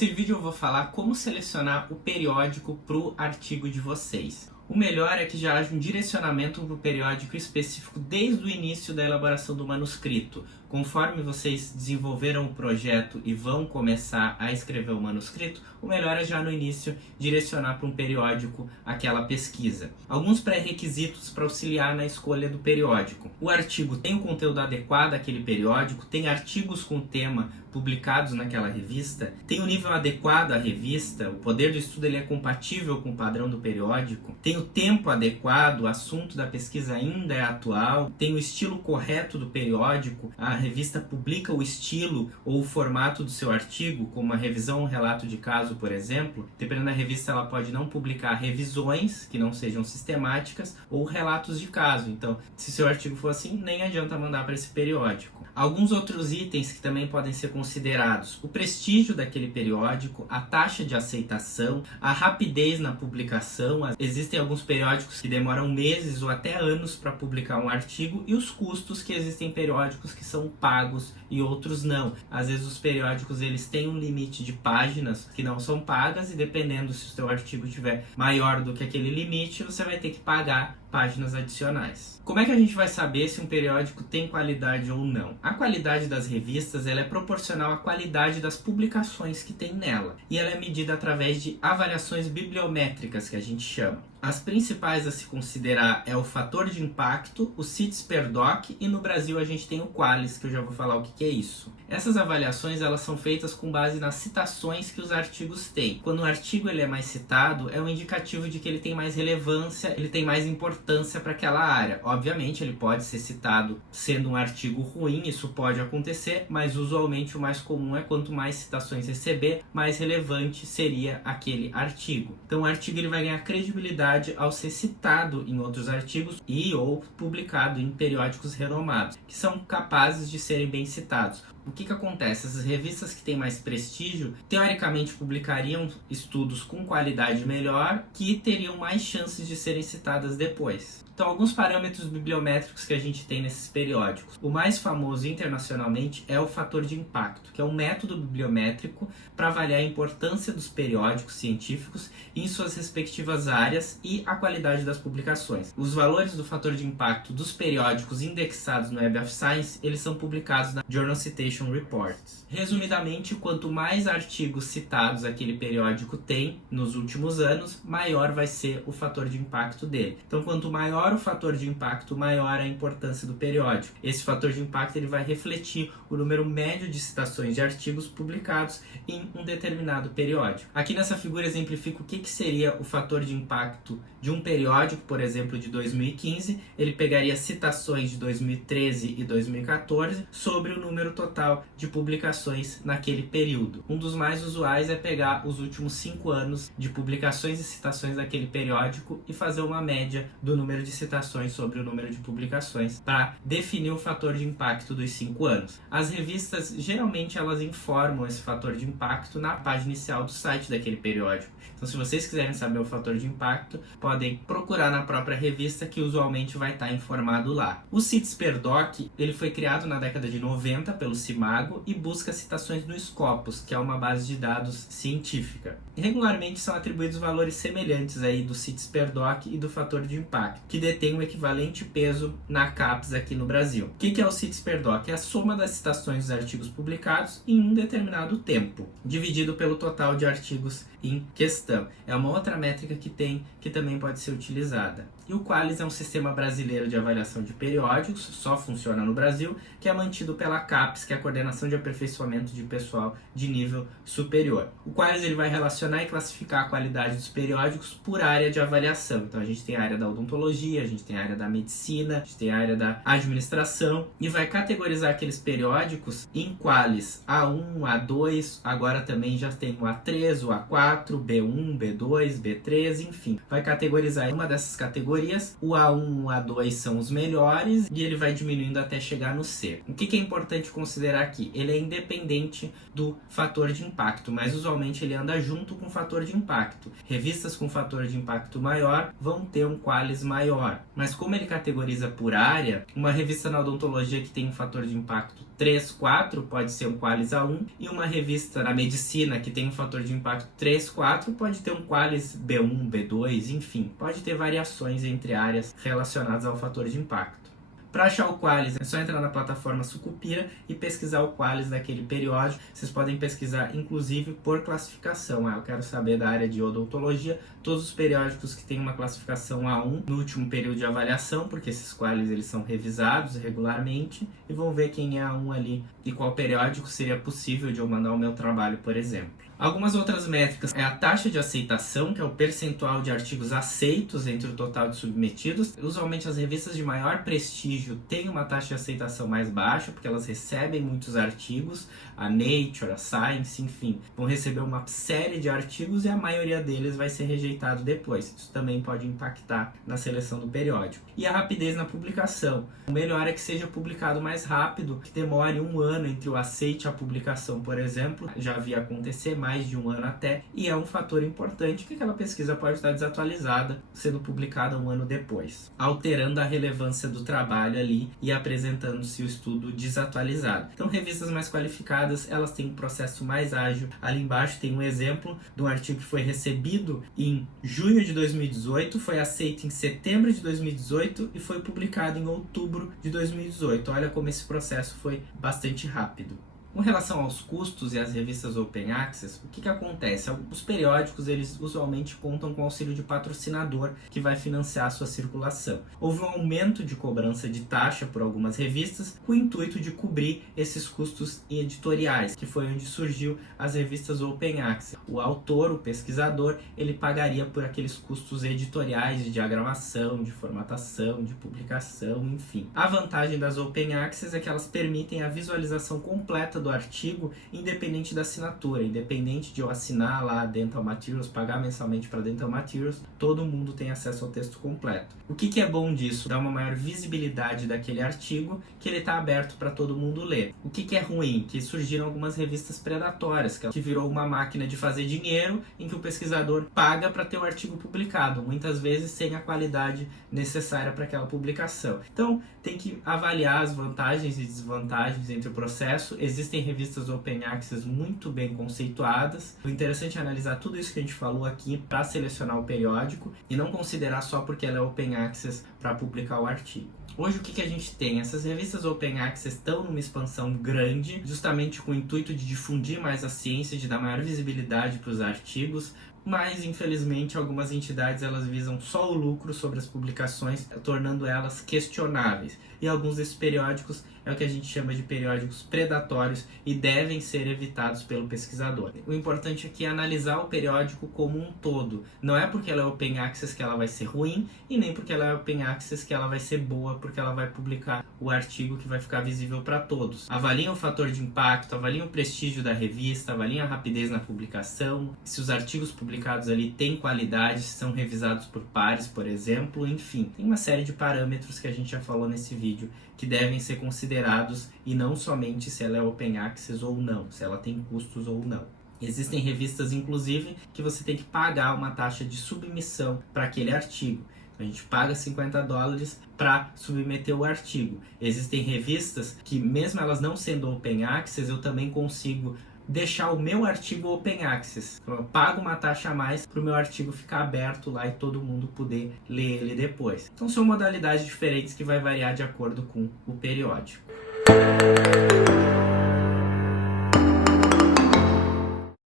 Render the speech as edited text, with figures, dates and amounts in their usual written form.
Nesse vídeo eu vou falar como selecionar o periódico para o artigo de vocês. O melhor é que já haja um direcionamento para o periódico específico desde o início da elaboração do manuscrito. Conforme vocês desenvolveram o projeto e vão começar a escrever o manuscrito, o melhor é já no início direcionar para um periódico aquela pesquisa. Alguns pré-requisitos para auxiliar na escolha do periódico. O artigo tem o conteúdo adequado àquele periódico, tem artigos com tema publicados naquela revista, tem o nível adequado à revista, o poder do estudo ele é compatível com o padrão do periódico, tem o tempo adequado, o assunto da pesquisa ainda é atual, tem o estilo correto do periódico, a revista publica o estilo ou o formato do seu artigo, como uma revisão ou um relato de caso, por exemplo. Dependendo da revista, ela pode não publicar revisões que não sejam sistemáticas ou relatos de caso. Então, se seu artigo for assim, nem adianta mandar para esse periódico. Alguns outros itens que também podem ser considerados: o prestígio daquele periódico, a taxa de aceitação, a rapidez na publicação. Existem alguns periódicos que demoram meses ou até anos para publicar um artigo, e os custos, que existem periódicos que são pagos e outros não. Às vezes os periódicos eles têm um limite de páginas que não são pagas, e dependendo se o seu artigo tiver maior do que aquele limite, você vai ter que pagar páginas adicionais. Como é que a gente vai saber se um periódico tem qualidade ou não? A qualidade das revistas ela é proporcional à qualidade das publicações que tem nela, e ela é medida através de avaliações bibliométricas, que a gente chama. As principais a se considerar é o fator de impacto, o CITES-PERDOC, e no Brasil a gente tem o Qualis, que eu já vou falar o que é isso. Essas avaliações elas são feitas com base nas citações que os artigos têm. Quando o artigo ele é mais citado, é um indicativo de que ele tem mais relevância, ele tem mais importância para aquela área. Obviamente ele pode ser citado sendo um artigo ruim, isso pode acontecer, mas usualmente o mais comum é quanto mais citações receber, mais relevante seria aquele artigo. Então o artigo ele vai ganhar credibilidade ao ser citado em outros artigos e ou publicado em periódicos renomados, que são capazes de serem bem citados. O que acontece? Essas revistas que têm mais prestígio, teoricamente publicariam estudos com qualidade melhor, que teriam mais chances de serem citadas depois. Então, alguns parâmetros bibliométricos que a gente tem nesses periódicos. O mais famoso internacionalmente é o fator de impacto, que é um método bibliométrico para avaliar a importância dos periódicos científicos em suas respectivas áreas e a qualidade das publicações. Os valores do fator de impacto dos periódicos indexados no Web of Science, eles são publicados na Journal Citation Reports. Resumidamente, quanto mais artigos citados aquele periódico tem nos últimos anos, maior vai ser o fator de impacto dele. Então, quanto maior o fator de impacto, maior a importância do periódico. Esse fator de impacto ele vai refletir o número médio de citações de artigos publicados em um determinado periódico. Aqui nessa figura exemplifica o que seria o fator de impacto de um periódico, por exemplo, de 2015. Ele pegaria citações de 2013 e 2014 sobre o número total de publicações naquele período. Um dos mais usuais é pegar os últimos 5 anos de publicações e citações daquele periódico e fazer uma média do número de citações sobre o número de publicações para definir o fator de impacto dos 5 anos. As revistas, geralmente, elas informam esse fator de impacto na página inicial do site daquele periódico. Então, se vocês quiserem saber o fator de impacto, podem procurar na própria revista, que usualmente vai estar informado lá. O CITES-PERDOC, ele foi criado na década de 90 pelo CIMAGO e busca citações no Scopus, que é uma base de dados científica. E regularmente são atribuídos valores semelhantes aí do CITES-PERDOC e do fator de impacto, que detém um equivalente peso na CAPES aqui no Brasil. O que é o CITES-PERDOC? É a soma das citações dos artigos publicados em um determinado tempo, dividido pelo total de artigos em questão. É uma outra métrica que também pode ser utilizada. E o Qualis é um sistema brasileiro de avaliação de periódicos, só funciona no Brasil, que é mantido pela CAPES, que é a Coordenação de Aperfeiçoamento de Pessoal de Nível Superior. O Qualis ele vai relacionar e classificar a qualidade dos periódicos por área de avaliação. Então a gente tem a área da odontologia, a gente tem a área da medicina, a gente tem a área da administração, e vai categorizar aqueles periódicos em Qualis A1, A2, agora também já tem o A3, o A4, B4, B1, B2, B3, enfim. Vai categorizar em uma dessas categorias. O A1 e o A2 são os melhores e ele vai diminuindo até chegar no C. O que é importante considerar aqui? Ele é independente do fator de impacto, mas usualmente ele anda junto com o fator de impacto. Revistas com fator de impacto maior vão ter um qualis maior, mas como ele categoriza por área, uma revista na odontologia que tem um fator de impacto 3, 4 pode ser um qualis A1 e uma revista na medicina que tem um fator de impacto 3, 4 pode ter um qualis B1, B2, enfim, pode ter variações entre áreas relacionadas ao fator de impacto. Para achar o qualis, é só entrar na plataforma Sucupira e pesquisar o qualis daquele periódico. Vocês podem pesquisar, inclusive, por classificação. Eu quero saber da área de odontologia, todos os periódicos que têm uma classificação A1 no último período de avaliação, porque esses qualis eles são revisados regularmente, e vão ver quem é A1 ali e qual periódico seria possível de eu mandar o meu trabalho, por exemplo. Algumas outras métricas é a taxa de aceitação, que é o percentual de artigos aceitos entre o total de submetidos. Usualmente as revistas de maior prestígio têm uma taxa de aceitação mais baixa, porque elas recebem muitos artigos, a Nature, a Science, enfim, vão receber uma série de artigos e a maioria deles vai ser rejeitado depois. Isso também pode impactar na seleção do periódico. E a rapidez na publicação. O melhor é que seja publicado mais rápido, que demore 1 ano entre o aceite e a publicação, por exemplo. Já havia acontecer mais de 1 ano até, e é um fator importante que aquela pesquisa pode estar desatualizada, sendo publicada 1 ano depois, alterando a relevância do trabalho ali e apresentando-se o estudo desatualizado. Então, revistas mais qualificadas, elas têm um processo mais ágil. Ali embaixo tem um exemplo de um artigo que foi recebido em junho de 2018, foi aceito em setembro de 2018 e foi publicado em outubro de 2018. Olha como esse processo foi bastante rápido. Com relação aos custos e às revistas Open Access, o que acontece? Os periódicos, eles usualmente contam com o auxílio de patrocinador que vai financiar a sua circulação. Houve um aumento de cobrança de taxa por algumas revistas com o intuito de cobrir esses custos editoriais, que foi onde surgiu as revistas Open Access. O autor, o pesquisador, ele pagaria por aqueles custos editoriais de diagramação, de formatação, de publicação, enfim. A vantagem das Open Access é que elas permitem a visualização completa do artigo, independente da assinatura, independente de eu assinar lá a Dental Materials, pagar mensalmente para Dental Materials, todo mundo tem acesso ao texto completo. O que é bom disso? Dá uma maior visibilidade daquele artigo, que ele está aberto para todo mundo ler. O que é ruim? Que surgiram algumas revistas predatórias, que virou uma máquina de fazer dinheiro, em que o pesquisador paga para ter o artigo publicado, muitas vezes sem a qualidade necessária para aquela publicação. Então, tem que avaliar as vantagens e desvantagens entre o processo. Existem revistas Open Access muito bem conceituadas. O interessante é analisar tudo isso que a gente falou aqui para selecionar o periódico e não considerar só porque ela é Open Access para publicar o artigo. Hoje o que a gente tem? Essas revistas Open Access estão numa expansão grande, justamente com o intuito de difundir mais a ciência, de dar maior visibilidade para os artigos, mas infelizmente algumas entidades elas visam só o lucro sobre as publicações, tornando elas questionáveis. E alguns desses periódicos é o que a gente chama de periódicos predatórios e devem ser evitados pelo pesquisador. O importante aqui é analisar o periódico como um todo. Não é porque ela é Open Access que ela vai ser ruim e nem porque ela é Open Access que ela vai ser boa, porque ela vai publicar o artigo que vai ficar visível para todos. Avaliem o fator de impacto, avaliem o prestígio da revista, avaliem a rapidez na publicação, se os artigos publicados ali têm qualidade, se são revisados por pares, por exemplo, enfim. Tem uma série de parâmetros que a gente já falou nesse vídeo que devem ser considerados e não somente se ela é Open Access ou não, se ela tem custos ou não. Existem revistas, inclusive, que você tem que pagar uma taxa de submissão para aquele artigo. A gente paga $50 para submeter o artigo. Existem revistas que, mesmo elas não sendo Open Access, eu também consigo deixar o meu artigo Open Access. Então, eu pago uma taxa a mais para o meu artigo ficar aberto lá e todo mundo poder ler ele depois. Então são modalidades diferentes que vai variar de acordo com o periódico.